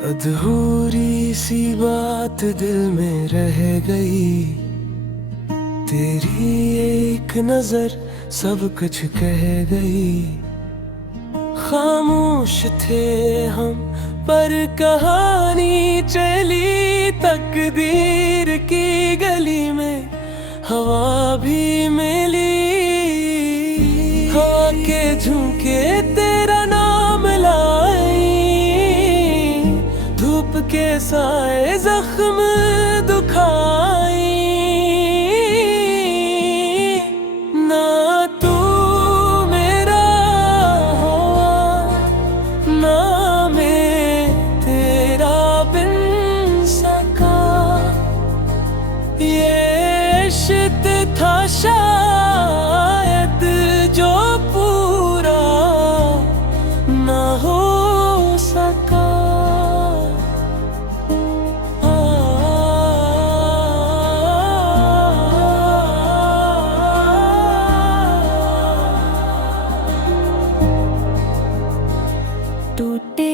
अधूरी सी बात दिल में रह गई, तेरी एक नजर सब कुछ कह गई। खामोश थे हम पर कहानी चली, तकदीर की गली में हवा भी मिली। हवा के झुमके तेरा नाम लाई, धूप के साए जख्म दुखाई। ना तू मेरा हुआ, ना मैं तेरा बिन सका। ये इश्क था शायद जो पूरा ना हो सका। टूटे